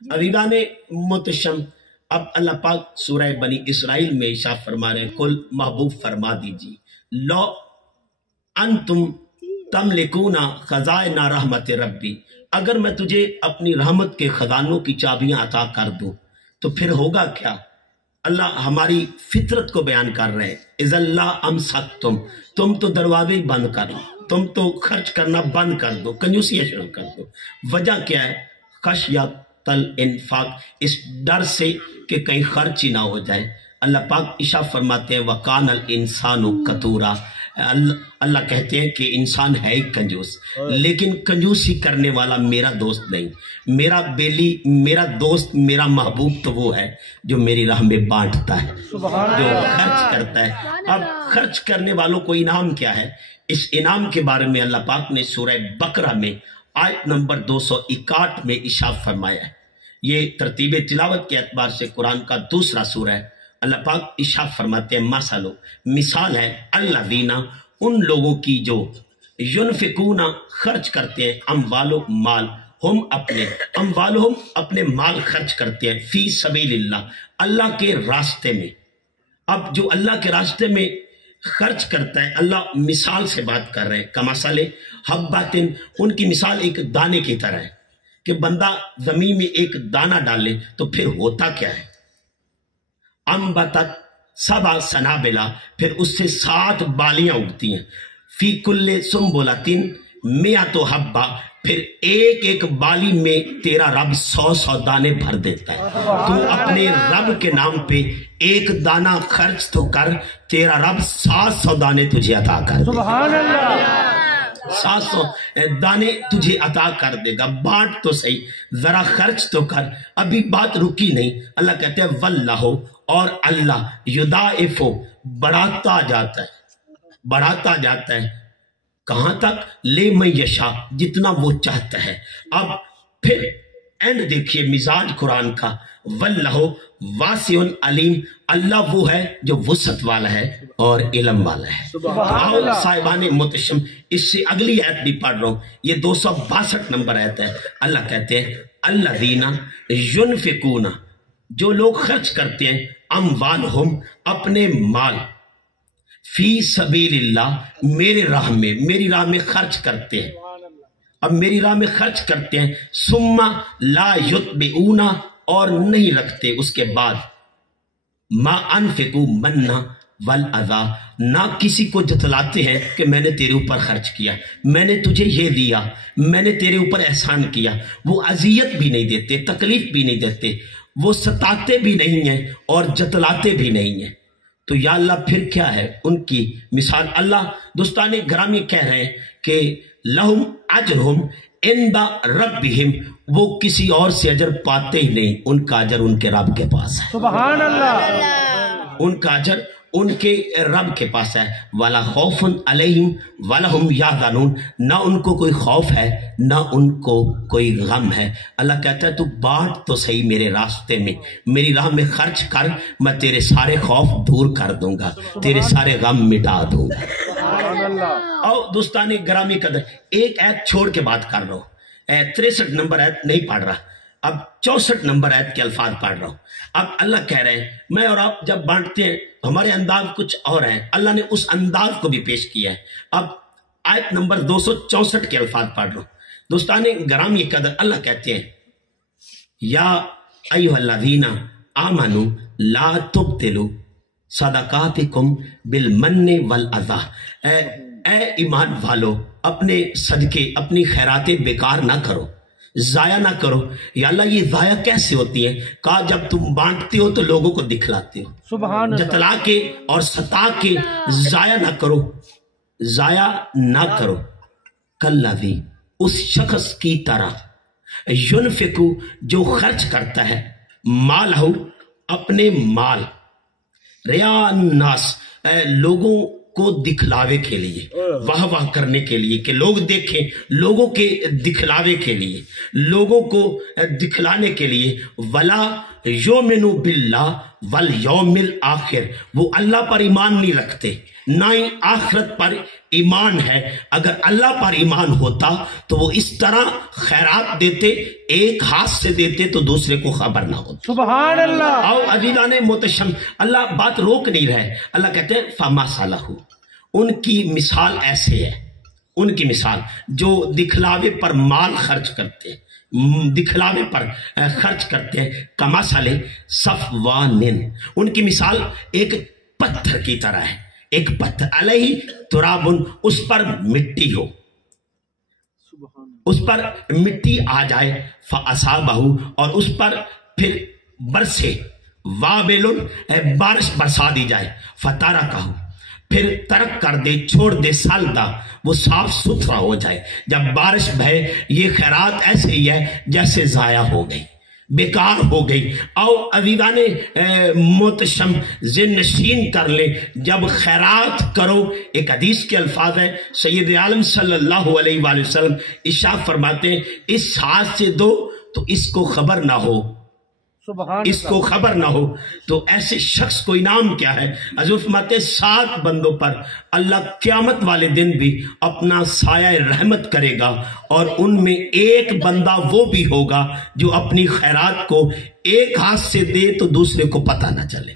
عزیزان محتشم، اب اللہ پاک سورہ بنی اسرائیل میں ارشاد فرما رہے ہیں، کل محبوب فرما دیجیے، لو انتم تملکون خزائن رحمت ربی، اگر میں تجھے اپنی رحمت کے خزانوں کی چابیاں عطا کر دوں تو پھر ہوگا کیا؟ اللہ ہماری فطرت کو بیان کر رہے ہیں، اذا اللہ امسکتم، تم تو دروازے ہی بند کر دو، تم تو خرچ کرنا بند کر دو، کنجوسیاں شروع کر دو۔ وجہ کیا ہے؟ خشیۃ الانفاق، اس ڈر سے کہ کہیں خرچ ہی نہ ہو جائے۔ اللہ پاک ارشاد فرماتے ہیں وَقَانَ الْإِنسَانُ قَتُورًا، اللہ کہتے ہیں کہ انسان ہے ہی کنجوس، لیکن کنجوسی کرنے والا میرا دوست نہیں، میرا بیلی، میرا دوست، میرا محبوب تو وہ ہے جو میری راہ میں بانٹتا ہے، جو خرچ کرتا ہے۔ اب خرچ کرنے والوں کو انعام کیا ہے؟ اس انعام کے بارے میں اللہ پاک نے سورہ بقرہ میں آیت نمبر 261 میں ارشاد فرمایا ہے۔ یہ ترتیب تلاوت کے اعتبار سے قرآن کا دوسرا سورہ ہے۔ اللہ پاک ارشاد فرماتے ہیں مثالو، مثال ہے الذین، ان لوگوں کی جو ینفقون، خرچ کرتے ہیں، اموالہم، مال، ہم اپنے مال خرچ کرتے ہیں، فی سبیل اللہ، اللہ کے راستے میں۔ اب جو اللہ کے راستے میں خرچ کرتا ہے، اللہ مثال سے بات کر رہے ہیں، کمثل حبۃ، ان کی مثال ایک دانے کی طرح ہے کہ بندہ زمین میں ایک دانہ ڈالے تو پھر ہوتا کیا ہے؟ انبتت سبع سنابل، پھر اس سے 7 بالیاں اگتی ہیں، فی کل سنبلۃ مئۃ حبہ، پھر ایک ایک بالی میں تیرا رب 100 دانے بھر دیتا ہے۔ تو اپنے رب کے نام پہ ایک دانہ خرچ تو کر، تیرا رب 700 دانے تجھے عطا کر دے گا، 700 دانے تجھے عطا کر دے گا۔ بانٹ تو صحیح، ذرا خرچ تو کر۔ ابھی بات رکی نہیں، اللہ کہتے ہیں واللہ، اور اللہ یضاعف، بڑھاتا جاتا ہے، کہاں تک؟ لمن یشاء، جتنا وہ چاہتا ہے۔ اب پھر اینڈ دیکھیے مزاج قرآن کا، واللہ واسع علیم، اللہ وہ ہے جو وسعت والا ہے اور علم والا ہے۔ آؤ صاحبان محتشم، اس سے اگلی آیت بھی پڑھ رہا ہوں، یہ 262 نمبر آیت ہے۔ اللہ کہتے ہیں الذین ینفقون، جو لوگ خرچ کرتے ہیں، اموالہم، اپنے مال، فی سبیل اللہ، میری راہ میں خرچ کرتے ہیں۔ اب میری راہ میں خرچ کرتے ہیں، ثم لا یتبعون، اور نہیں رکھتے اس کے بعد، ما انفقوا منا والاذی، نہ کسی کو جتلاتے ہیں کہ میں نے تیرے اوپر خرچ کیا، میں نے تجھے یہ دیا، میں نے تیرے اوپر احسان کیا۔ وہ اذیت بھی نہیں دیتے، تکلیف بھی نہیں دیتے، وہ ستاتے بھی نہیں ہیں اور جتلاتے بھی نہیں ہیں۔ تو یا اللہ پھر کیا ہے ان کی مثال؟ اللہ دوستان گرامی کہہ رہے ہیں کہ لہم اجرہم عند ربہم، وہ کسی اور سے اجر پاتے ہی نہیں، ان کا اجر ان کے رب کے پاس ہے۔ سبحان اللہ، ان کا اجر ان کے رب کے پاس ہے۔ وَلَا خَوْفٌ عَلَيْهِمْ وَلَا هُمْ يَحْزَنُونَ، نہ ان کو کوئی خوف ہے نہ ان کو کوئی غم ہے۔ اللہ کہتا ہے تو بانٹ تو صحیح میرے راستے میں، میری راہ میں خرچ کر، میں تیرے سارے خوف دور کر دوں گا، تیرے سارے غم مٹا دوں گا۔ اور دوستان گرامی قدر، ایک آیت چھوڑ کے بات کر رہا ہوں، 63 نمبر آیت نہیں پڑھ رہا، اب 64 نمبر آیت کے الفاظ پڑھ رہا ہوں۔ اب اللہ کہہ رہے ہیں میں اور آپ جب بانٹتے ہیں ہمارے انداز کچھ اور ہیں، اللہ نے اس انداز کو بھی پیش کیا ہے۔ اب آیت نمبر 264 کے الفاظ پڑھ رہا ہوں۔ دوستان گرامی قدر، اللہ کہتے ہیں یا ایھا الذین آمنوا لا تبطلوا صدقاتکم بالمن والاذی، اے ایمان والو، اپنے صدقے، اپنی خیراتیں بیکار نہ کرو، ضائع نہ کرو۔ یا اللہ یہ ضائع کیسے ہوتی ہیں؟ کہا جب تم بانٹتے ہو تو لوگوں کو دکھلاتے ہو، جتلا کے اور ستا کے، ضائع نہ کرو، ضائع نہ کرو۔ کالذی، اس شخص کی طرح، ینفقو، جو خرچ کرتا ہے، مالہ، اپنے مال، ریا الناس، لوگوں کو دکھلاوے کے لیے، واہ واہ کرنے کے لیے کہ لوگ دیکھیں، لوگوں کے دکھلاوے کے لیے، لوگوں کو دکھلانے کے لیے۔ ولا یؤمن باللہ والیوم الآخر، وہ اللہ پر ایمان نہیں رکھتے، نہ ہی آخرت پر ایمان ہے. اگر اللہ پر ایمان ہوتا تو وہ اس طرح خیرات دیتے، ایک ہاتھ سے دیتے تو دوسرے کو خبر نہ ہوتی. سبحان اللہ. آؤ عزیزان محتشم، اللہ بات روک نہیں رہے. اللہ کہتے ہیں فما صالحو، ان کی مثال ایسے ہے، ان کی مثال جو دکھلاوے پر مال خرچ کرتے ہیں، دکھلاوے پر خرچ کرتے ہیں، کمثل صفوان، ان کی مثال ایک پتھر کی طرح ہے. ایک پتھر علیہ تراب، اس پر مٹی ہو، اس پر مٹی آ جائے، فاصابہ، اور اس پر پھر برسے، وابل، بارش برسا دی جائے، فترکہ، پھر ترک کر دے، چھوڑ دے، سالدہ، وہ صاف ستھرا ہو جائے. جب بارش بہے، یہ خیرات ایسے ہی ہے جیسے ضائع ہو گئی، بیکار ہو گئی. او عزیزان محتشم، ذہن نشین کر لے، جب خیرات کرو، ایک حدیث کے الفاظ ہے، سید عالم صلی اللہ علیہ وآلہ وسلم ارشاد فرماتے ہیں اس ہاتھ سے دو تو اس کو خبر نہ ہو، اس کو خبر نہ ہو. تو ایسے شخص کو انعام کیا ہے؟ حضور فرماتے ہیں 7 بندوں پر اللہ قیامت والے دن بھی اپنا سایہ رحمت کرے گا، اور ان میں ایک بندہ وہ بھی ہوگا جو اپنی خیرات کو ایک ہاتھ سے دے تو دوسرے کو پتہ نہ چلے.